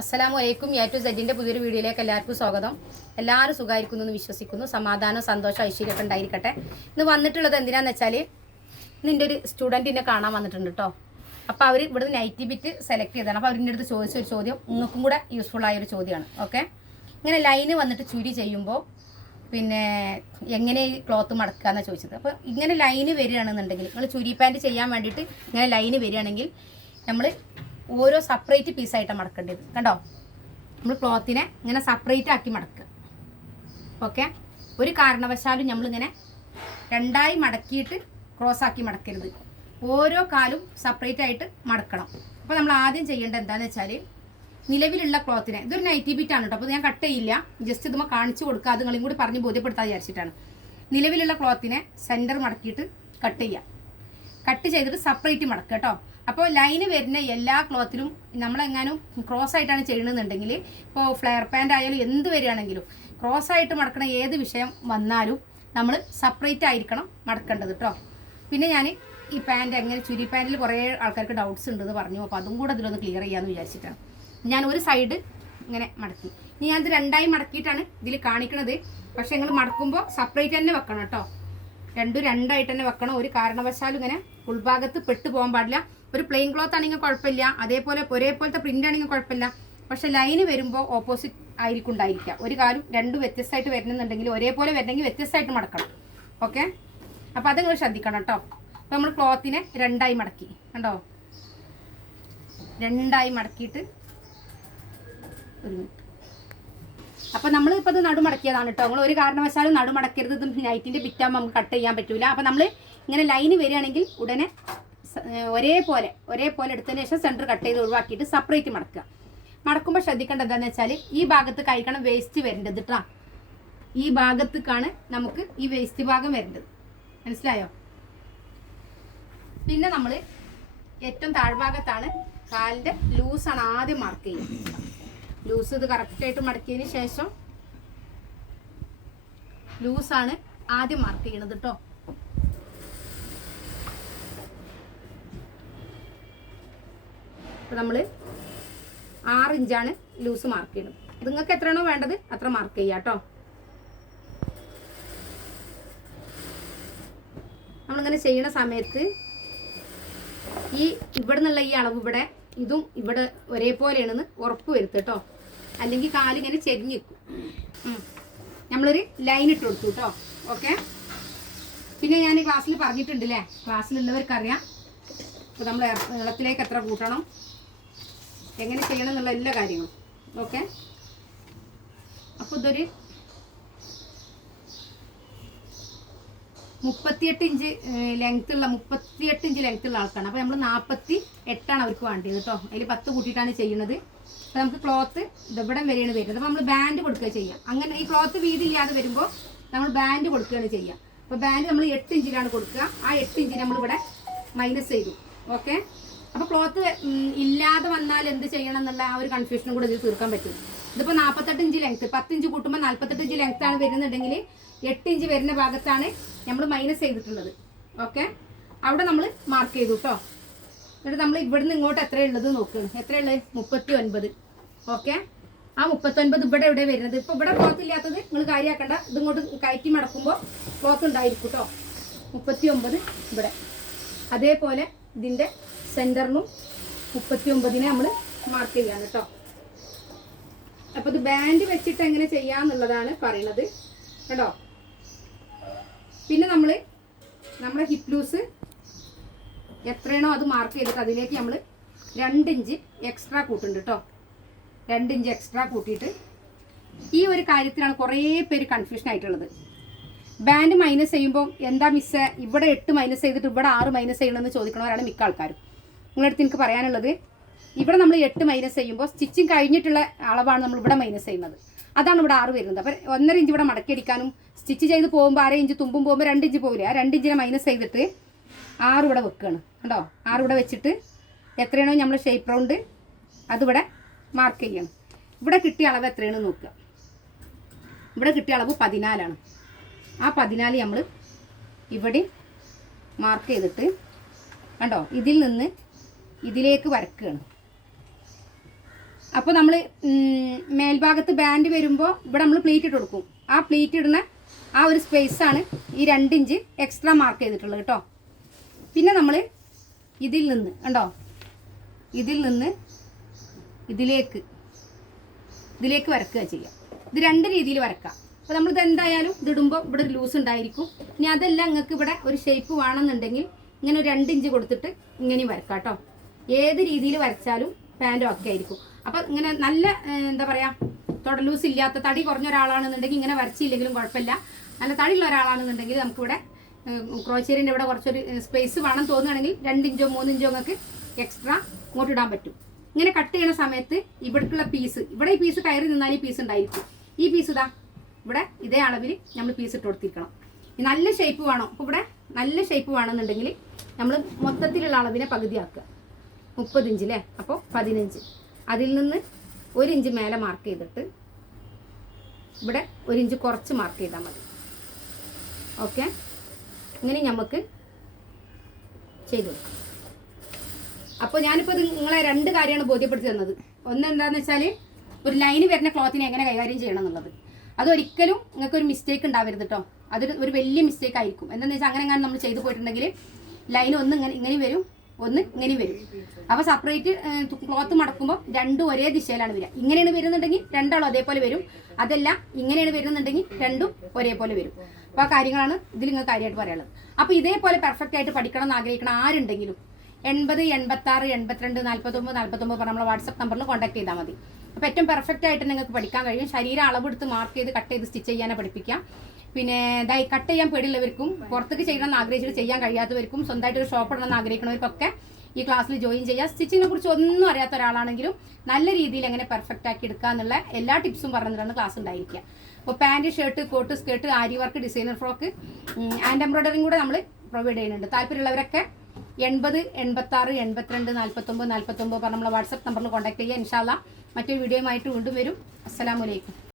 അസ്സലാമു അലൈക്കും A to സെഡിന്റെ പുതിയൊരു വീഡിയോയിലേക്ക് എല്ലാവർക്കും സ്വാഗതം. എല്ലാവരും സുഖമായിരിക്കുന്നു എന്ന് വിശ്വസിക്കുന്നു. സമാധാനം സന്തോഷം ഐശ്വര്യമൊക്കെ ഉണ്ടായിരിക്കട്ടെ. ഇന്ന് വന്നിട്ടുള്ളത് എന്തിനാന്ന് വെച്ചാൽ നിന്റെ ഒരു സ്റ്റുഡന്റിനെ കാണാൻ വന്നിട്ടുണ്ട് കേട്ടോ അപ്പോൾ അവർ ഇവിടുന്ന് നൈറ്റി ബിറ്റ് സെലക്ട് ചെയ്തതാണ്. അപ്പോൾ അവരിന്റെ അടുത്ത് ചോദിച്ച ഒരു ചോദ്യം നിങ്ങൾക്കും കൂടെ യൂസ്ഫുൾ ആയ ഒരു ചോദ്യമാണ്. ഓക്കെ? ഇങ്ങനെ ലൈന് വന്നിട്ട് ചുരി ചെയ്യുമ്പോൾ പിന്നെ എങ്ങനെ ക്ലോത്ത് മടക്കാന്നാണ് ചോദിച്ചത്. അപ്പോൾ ഇങ്ങനെ ലൈന് വരികയാണെന്നുണ്ടെങ്കിൽ നിങ്ങൾ ചുരി പാന്റ് ചെയ്യാൻ വേണ്ടിയിട്ട് ഇങ്ങനെ ലൈന് വരികയാണെങ്കിൽ നമ്മൾ ഓരോ സെപ്പറേറ്റ് പീസായിട്ടാണ് മടക്കേണ്ടത്. കണ്ടോ? നമ്മൾ ക്ലോത്തിനെ ഇങ്ങനെ സെപ്പറേറ്റ് ആക്കി മടക്കുക ഓക്കെ ഒരു കാരണവശാലും നമ്മളിങ്ങനെ രണ്ടായി മടക്കിയിട്ട് ക്രോസ് ആക്കി മടക്കരുത്. ഓരോ കാലും സെപ്പറേറ്റ് ആയിട്ട് മടക്കണം. അപ്പോൾ നമ്മൾ ആദ്യം ചെയ്യേണ്ടത് എന്താണെന്ന് വെച്ചാൽ നിലവിലുള്ള ക്ലോത്തിനെ ഇതൊരു നൈറ്റി ബിറ്റ് ആണ് കേട്ടോ അപ്പോൾ ഞാൻ കട്ട് ചെയ്യില്ല. ജസ്റ്റ് ഇതുമ്പോൾ കാണിച്ചു കൊടുക്കുക അത് നിങ്ങളും കൂടി പറഞ്ഞ് ബോധ്യപ്പെടുത്താൻ വിചാരിച്ചിട്ടാണ്. നിലവിലുള്ള ക്ലോത്തിനെ സെന്റർ മടക്കിയിട്ട് കട്ട് ചെയ്യുക കട്ട് ചെയ്തിട്ട് സെപ്പറേറ്റ് മടക്കുക കേട്ടോ അപ്പോൾ ലൈന് വരുന്ന എല്ലാ ക്ലോത്തിലും നമ്മളെങ്ങാനും ക്രോസ് ആയിട്ടാണ് ചെയ്യണമെന്നുണ്ടെങ്കിൽ ഇപ്പോൾ ഫ്ലെയർ പാന്റ് ആയാലും എന്ത് വരികയാണെങ്കിലും ക്രോസ് ആയിട്ട് മടക്കണ ഏത് വിഷയം വന്നാലും നമ്മൾ സെപ്പറേറ്റ് ആയിരിക്കണം മടക്കേണ്ടത് കേട്ടോ പിന്നെ ഞാൻ ഈ പാന്റ് എങ്ങനെ ചുരി പാന്റിൽ കുറേ ആൾക്കാർക്ക് ഡൗട്ട്സ് ഉണ്ടെന്ന് പറഞ്ഞു. അപ്പോൾ അതും കൂടെ അതിലൊന്ന് ക്ലിയർ ചെയ്യാമെന്ന് വിചാരിച്ചിട്ടാണ്. ഞാൻ ഒരു സൈഡ് ഇങ്ങനെ മടക്കി. ഇനി ഞാനത് രണ്ടായി മടക്കിയിട്ടാണ് ഇതിൽ കാണിക്കണത്. പക്ഷേ നിങ്ങൾ മടക്കുമ്പോൾ സെപ്പറേറ്റ് തന്നെ വെക്കണം കേട്ടോ രണ്ടും രണ്ടായിട്ട് തന്നെ വെക്കണം. ഒരു കാരണവശാലും ഇങ്ങനെ ഉൾഭാഗത്ത് പെട്ടു പോകാൻ പാടില്ല. ഒരു പ്ലെയിൻ ക്ലോത്ത് ആണെങ്കിൽ കുഴപ്പമില്ല. അതേപോലെ ഒരേപോലത്തെ പ്രിന്റ് ആണെങ്കിൽ കുഴപ്പമില്ല. പക്ഷെ ലൈന് വരുമ്പോൾ ഓപ്പോസിറ്റ് ആയിരിക്കും ഉണ്ടായിരിക്കുക ഒരു കാലും രണ്ടും വ്യത്യസ്തമായിട്ട് വരുന്നുണ്ടെങ്കിൽ ഒരേപോലെ വരണമെങ്കിൽ വ്യത്യസ്തമായിട്ട് മടക്കണം. ഓക്കെ അപ്പോൾ അത് നിങ്ങൾ ശ്രദ്ധിക്കണം കേട്ടോ അപ്പോൾ നമ്മൾ ക്ലോത്തിനെ രണ്ടായി മടക്കി. കണ്ടോ? രണ്ടായി മടക്കിയിട്ട് ഒരു മിനിറ്റ് അപ്പൊ നമ്മൾ ഇപ്പൊ ഇത് നടുമടക്കിയതാണ് കേട്ടോ നമ്മൾ ഒരു കാരണവശാലും നടുമടക്കരുത്. ഇത് നൈറ്റിന്റെ ബിറ്റാകുമ്പോൾ നമുക്ക് കട്ട് ചെയ്യാൻ പറ്റൂല. അപ്പൊ നമ്മൾ ഇങ്ങനെ ലൈന് വരികയാണെങ്കിൽ ഉടനെ ഒരേപോലെ ഒരേപോലെ എടുത്തതിന് ശേഷം സെന്റർ കട്ട് ചെയ്ത് ഒഴിവാക്കിയിട്ട് സെപ്പറേറ്റ് മടക്കുക. മടക്കുമ്പോൾ ശ്രദ്ധിക്കേണ്ടത് എന്താണെന്ന് വെച്ചാൽ ഈ ഭാഗത്ത് കഴിക്കണം വേസ്റ്റ് വരേണ്ടത് കേട്ടോ ഈ ഭാഗത്തേക്കാണ് നമുക്ക് ഈ വേസ്റ്റ് ഭാഗം വരേണ്ടത്. മനസ്സിലായോ? പിന്നെ നമ്മൾ ഏറ്റവും താഴ്ഭാഗത്താണ് കാലിന്റെ ലൂസാണ് ആദ്യം മാർക്ക് ചെയ്യുന്നത് ലൂസ് ഇത് കറക്റ്റായിട്ട് മടക്കിയതിന് ശേഷം ലൂസാണ് ആദ്യം മാർക്ക് ചെയ്യണത് കേട്ടോ നമ്മൾ ആറ് ഇഞ്ചാണ് ലൂസ് മാർക്ക് ചെയ്യുന്നത് നിങ്ങൾക്ക് എത്രയാണോ വേണ്ടത് അത്ര മാർക്ക് ചെയ്യാം കേട്ടോ നമ്മളിങ്ങനെ ചെയ്യുന്ന സമയത്ത് ഈ ഇവിടെ നിന്നുള്ള ഈ അളവ് ഇവിടെ ഇതും ഇവിടെ ഒരേപോലെയാണെന്ന് ഉറപ്പ് വരുത്തട്ടോ അല്ലെങ്കിൽ കാലിങ്ങനെ ചെരിഞ്ഞ് വെക്കും ഉം. നമ്മളൊരു ലൈൻ ഇട്ട് കൊടുത്തു കേട്ടോ. ഓക്കെ പിന്നെ ഞാൻ ക്ലാസ്സിൽ പറഞ്ഞിട്ടുണ്ടല്ലേ? ക്ലാസ്സിലുള്ളവർക്കറിയാം അപ്പോൾ നമ്മൾ നീളത്തിലേക്ക് എത്ര കൂട്ടണം? എങ്ങനെ ചെയ്യണം എന്നുള്ള എല്ലാ കാര്യങ്ങളും. ഓക്കെ അപ്പോൾ ഇതൊരു മുപ്പത്തിയെട്ട് ഇഞ്ച് ലെങ്ത് ഉള്ള മുപ്പത്തിയെട്ട് ഇഞ്ച് ലെങ്ത് ഉള്ള ആൾക്കാണ് അപ്പോൾ നമ്മൾ നാൽപ്പത്തി എട്ടാണ് അവർക്ക് വേണ്ടത് കേട്ടോ. അതിൽ പത്ത് കൂട്ടിയിട്ടാണ് ചെയ്യുന്നത്. അപ്പോൾ നമുക്ക് ക്ലോത്ത് ഇവിടം വരെയാണ് വരുന്നത്. അപ്പോൾ നമ്മൾ ബാൻഡ് കൊടുക്കുക ചെയ്യാം. അങ്ങനെ ഈ ക്ലോത്ത് വീതി ഇല്ലാതെ വരുമ്പോൾ നമ്മൾ ബാൻഡ് കൊടുക്കുകയാണ് ചെയ്യുക അപ്പോൾ ബാൻഡ് നമ്മൾ എട്ട് ഇഞ്ചിലാണ് കൊടുക്കുക. ആ എട്ട് ഇഞ്ചിന് നമ്മളിവിടെ മൈനസ് ചെയ്തു. ഓക്കെ അപ്പോൾ ക്ലോത്ത് ഇല്ലാതെ വന്നാൽ എന്ത് ചെയ്യണം എന്നുള്ള ആ ഒരു കൺഫ്യൂഷനും കൂടെ ഇതിൽ തീർക്കാൻ പറ്റും. ഇതിപ്പോൾ നാൽപ്പത്തെട്ട് ഇഞ്ച് ലെങ്ത് പത്ത് ഇഞ്ച് കൂട്ടുമ്പോൾ നാൽപ്പത്തെട്ട് ഇഞ്ച് ലെങ്ത് ആണ് വരുന്നുണ്ടെങ്കിൽ എട്ട് ഇഞ്ച് വരുന്ന ഭാഗത്താണ് നമ്മൾ മൈനസ് ചെയ്തിട്ടുള്ളത്. ഓക്കെ അവിടെ നമ്മൾ മാർക്ക് ചെയ്തു കേട്ടോ എന്നിട്ട് നമ്മൾ ഇവിടുന്ന് ഇങ്ങോട്ട് എത്ര ഉള്ളത് നോക്കുകയാണ് എത്ര ഉള്ളത്? മുപ്പത്തി ഒൻപത് ഓക്കെ ആ മുപ്പത്തൊൻപത് ഇവിടെ ഇവിടെ വരുന്നത്? ഇപ്പോൾ ഇവിടെ ക്ലോത്ത് ഇല്ലാത്തത് നിങ്ങൾ കാര്യമാക്കണ്ട ഇതിങ്ങോട്ട് കയറ്റി മടക്കുമ്പോൾ ക്ലോത്ത് ഉണ്ടായിരിക്കും കേട്ടോ മുപ്പത്തി ഒമ്പത് ഇവിടെ. അതേപോലെ ഇതിന്റെ സെന്ററിനും മുപ്പത്തി ഒമ്പതിനെ നമ്മൾ മാർക്ക് ചെയ്യാണ് കേട്ടോ അപ്പോൾ ഇത് ബാൻഡ് വെച്ചിട്ട് എങ്ങനെ ചെയ്യാന്നുള്ളതാണ് പറയുന്നത്. കേട്ടോ പിന്നെ നമ്മൾ നമ്മുടെ ഹിപ്പ് ലൂസ് എത്രയാണോ അത് മാർക്ക് ചെയ്തിട്ട് അതിലേക്ക് നമ്മൾ രണ്ട് ഇഞ്ച് എക്സ്ട്രാ കൂട്ടുന്നുണ്ട് കേട്ടോ രണ്ട് ഇഞ്ച് എക്സ്ട്രാ കൂട്ടിയിട്ട് ഈ ഒരു കാര്യത്തിലാണ് കുറേ പേര് കൺഫ്യൂഷൻ ആയിട്ടുള്ളത്. ബാൻഡ് മൈനസ് ചെയ്യുമ്പോൾ എന്താ മിസ്സ് ഇവിടെ എട്ട് മൈനസ് ചെയ്തിട്ട് ഇവിടെ ആറ് മൈനസ് ചെയ്യണമെന്ന് ചോദിക്കണവരാണ് മിക്ക ആൾക്കാരും. നിങ്ങളടുത്ത് എനിക്ക് പറയാനുള്ളത് ഇവിടെ നമ്മൾ എട്ട് മൈനസ് ചെയ്യുമ്പോൾ സ്റ്റിച്ചിങ് കഴിഞ്ഞിട്ടുള്ള അളവാണ് നമ്മൾ ഇവിടെ മൈനസ് ചെയ്യുന്നത്. അതാണ് ഇവിടെ ആറ് വരുന്നത്. അപ്പം ഒന്നര ഇഞ്ച് ഇവിടെ മടക്കിയടിക്കാനും സ്റ്റിച്ച് ചെയ്ത് പോകുമ്പോൾ അര ഇഞ്ച് തുമ്പും പോകുമ്പോൾ രണ്ട് ഇഞ്ച് പോകില്ല ആ രണ്ട് ഇഞ്ചിനെ മൈനസ് ചെയ്തിട്ട് ആറ് ഇവിടെ വെക്കുകയാണ് കണ്ടോ? ആറ് ഇവിടെ വെച്ചിട്ട് എത്രയാണോ നമ്മൾ ഷേപ്പ് റൗണ്ട് അതിവിടെ മാർക്ക് ചെയ്യണം. ഇവിടെ കിട്ടിയ അളവ് എത്രയാണ് നോക്കുക. ഇവിടെ കിട്ടിയ അളവ് പതിനാലാണ്. ആ പതിനാല് നമ്മൾ ഇവിടെ മാർക്ക് ചെയ്തിട്ട് കണ്ടോ? ഇതിൽ നിന്ന് ഇതിലേക്ക് വരക്കുകയാണ്. അപ്പോൾ നമ്മൾ മേൽഭാഗത്ത് ബാൻഡ് വരുമ്പോൾ ഇവിടെ നമ്മൾ പ്ലീറ്റ് ഇട്ട് കൊടുക്കും. ആ പ്ലീറ്റ് ഇടുന്ന ആ ഒരു സ്പേസാണ് ഈ രണ്ട് ഇഞ്ച് എക്സ്ട്രാ മാർക്ക് ചെയ്തിട്ടുള്ളത് കേട്ടോ പിന്നെ നമ്മൾ ഇതിൽ നിന്ന് കണ്ടോ? ഇതിൽ നിന്ന് ഇതിലേക്ക് ഇതിലേക്ക് വരക്കുക ചെയ്യാം. ഇത് രണ്ട് രീതിയിൽ വരക്കാം. അപ്പോൾ നമ്മളിത് എന്തായാലും ഇതിടുമ്പോൾ ഇവിടെ ഒരു ലൂസ് ഉണ്ടായിരിക്കും. ഇനി അതെല്ലാം നിങ്ങൾക്ക് ഇവിടെ ഒരു ഷേപ്പ് വേണമെന്നുണ്ടെങ്കിൽ ഇങ്ങനെ ഒരു രണ്ട് ഇഞ്ച് കൊടുത്തിട്ട് ഇങ്ങനെയും വരക്കാം കേട്ടോ ഏത് രീതിയിൽ വരച്ചാലും പാന്റും ഒക്കെ ആയിരിക്കും. അപ്പം ഇങ്ങനെ നല്ല എന്താ പറയുക തുടലൂസ് ഇല്ലാത്ത തടി കുറഞ്ഞ ഒരാളാണെന്നുണ്ടെങ്കിൽ ഇങ്ങനെ വരച്ചില്ലെങ്കിലും കുഴപ്പമില്ല. നല്ല തടിയുള്ള ഒരാളാണെന്നുണ്ടെങ്കിൽ നമുക്കിവിടെ ക്രോച്ചേരിന്റെ ഇവിടെ കുറച്ചൊരു സ്പേസ് വേണം തോന്നുകയാണെങ്കിൽ രണ്ട് ഇഞ്ചോ മൂന്ന് ഇഞ്ചോ നിങ്ങൾക്ക് എക്സ്ട്രാ ഇങ്ങോട്ട് ഇടാൻ പറ്റും. ഇങ്ങനെ കട്ട് ചെയ്യുന്ന സമയത്ത് ഇവിടേക്കുള്ള പീസ് ഇവിടെ ഈ പീസ് കയറി നിന്നാൽ ഈ പീസ് ഉണ്ടായിരിക്കും. ഈ പീസ് ഇതാ ഇവിടെ ഇതേ അളവിൽ നമ്മൾ പീസ് ഇട്ട് കൊടുത്തിരിക്കണം. നല്ല ഷേപ്പ് വേണം. ഇവിടെ നല്ല ഷേപ്പ് വേണമെന്നുണ്ടെങ്കിൽ നമ്മൾ മൊത്തത്തിലുള്ള അളവിനെ പകുതിയാക്കുക. മുപ്പത് ഇഞ്ച് അല്ലേ അപ്പോൾ പതിനഞ്ച്. അതിൽ നിന്ന് ഒരു ഇഞ്ച് മേലെ മാർക്ക് ചെയ്തിട്ട് ഇവിടെ ഒരു ഇഞ്ച് കുറച്ച് മാർക്ക് ചെയ്താൽ മതി. ഓക്കെ ഇങ്ങനെ നമുക്ക് ചെയ്തു കൊടുക്കാം. അപ്പോൾ ഞാനിപ്പോൾ നിങ്ങളെ രണ്ട് കാര്യമാണ് ബോധ്യപ്പെടുത്തി തന്നത്. ഒന്ന് എന്താണെന്ന് വെച്ചാൽ ഒരു ലൈന് വരുന്ന ക്ലോത്തിനെ എങ്ങനെ കൈകാര്യം ചെയ്യണം എന്നുള്ളത്. അതൊരിക്കലും നിങ്ങൾക്ക് ഒരു മിസ്റ്റേക്ക് ഉണ്ടാവരുത് കേട്ടോ അതൊരു ഒരു വലിയ മിസ്റ്റേക്ക് ആയിരിക്കും. എന്താണെന്ന് വെച്ചാൽ അങ്ങനെ അങ്ങനെ നമ്മൾ ചെയ്തു പോയിട്ടുണ്ടെങ്കിൽ ലൈൻ ഒന്ന് ഇങ്ങനെ ഇങ്ങനെ വരും. ഒന്ന് ഇങ്ങനെ വരും. അപ്പോൾ സെപ്പറേറ്റ് ക്ലോത്ത് മടക്കുമ്പോൾ രണ്ടും ഒരേ ദിശയിലാണ് വരിക. ഇങ്ങനെയാണ് വരുന്നുണ്ടെങ്കിൽ രണ്ടാളും അതേപോലെ വരും. അതല്ല ഇങ്ങനെയാണ് വരുന്നുണ്ടെങ്കിൽ രണ്ടും ഒരേപോലെ വരും. അപ്പോൾ ആ കാര്യങ്ങളാണ് ഇതിൽ നിങ്ങൾ കാര്യമായിട്ട് പറയാനുള്ളത്. അപ്പോൾ ഇതേപോലെ പെർഫെക്റ്റ് ആയിട്ട് പഠിക്കണം എന്ന് ആഗ്രഹിക്കണം ആരുണ്ടെങ്കിലും എൺപത് എൺപത്തി ആറ് എൺപത്തിരണ്ട് നാൽപ്പത്തൊമ്പത് നാൽപ്പത്തൊമ്പത് പറഞ്ഞ നമ്മളെ വാട്സപ്പ് നമ്പറിൽ കോൺടാക്ട് ചെയ്താൽ മതി. അപ്പോൾ ഏറ്റവും പെർഫെക്റ്റ് ആയിട്ട് നിങ്ങൾക്ക് പഠിക്കാൻ കഴിയും. ശരീരം അളവെടുത്ത് മാർക്ക് ചെയ്ത് കട്ട് ചെയ്ത് സ്റ്റിച്ച് ചെയ്യാനാണ് പഠിപ്പിക്കാം പിന്നെ ഇതായി കട്ട് ചെയ്യാൻ പേടിയുള്ളവർക്കും പുറത്തേക്ക് ചെയ്യണമെന്ന് ആഗ്രഹിച്ചിട്ട് ചെയ്യാൻ കഴിയാത്തവർക്കും സ്വന്തമായിട്ട് ഒരു ഷോപ്പ് ഇടണമെന്ന് ആഗ്രഹിക്കുന്നവർക്കൊക്കെ ഈ ക്ലാസ്സിൽ ജോയിൻ ചെയ്യുക. സ്റ്റിച്ചിങ്ങിനെ കുറിച്ച് ഒന്നും അറിയാത്ത ഒരാളാണെങ്കിലും നല്ല രീതിയിൽ എങ്ങനെ പെർഫെക്റ്റ് ആക്കി എടുക്കുക എന്നുള്ള എല്ലാ ടിപ്സും പറഞ്ഞിട്ടാണ് ക്ലാസ് ഉണ്ടായിരിക്കുക. അപ്പോൾ pant shirt coat skirt aari work designer frock and എംബ്രോയിഡറിയും കൂടെ നമ്മൾ പ്രൊവൈഡ് ചെയ്യുന്നുണ്ട്. താല്പര്യമുള്ളവരൊക്കെ എൺപത് എൺപത്താറ് എൺപത്തിരണ്ട് നാൽപ്പത്തൊമ്പത് നാൽപ്പത്തൊമ്പത് പറഞ്ഞ നമ്മളെ വാട്സപ്പ് നമ്പറിൽ കോൺടാക്ട് ചെയ്യുക. ഇൻഷാല്ല മറ്റൊരു വീഡിയോയുമായിട്ട് വീണ്ടും വരും. അസ്സലാമലൈക്കും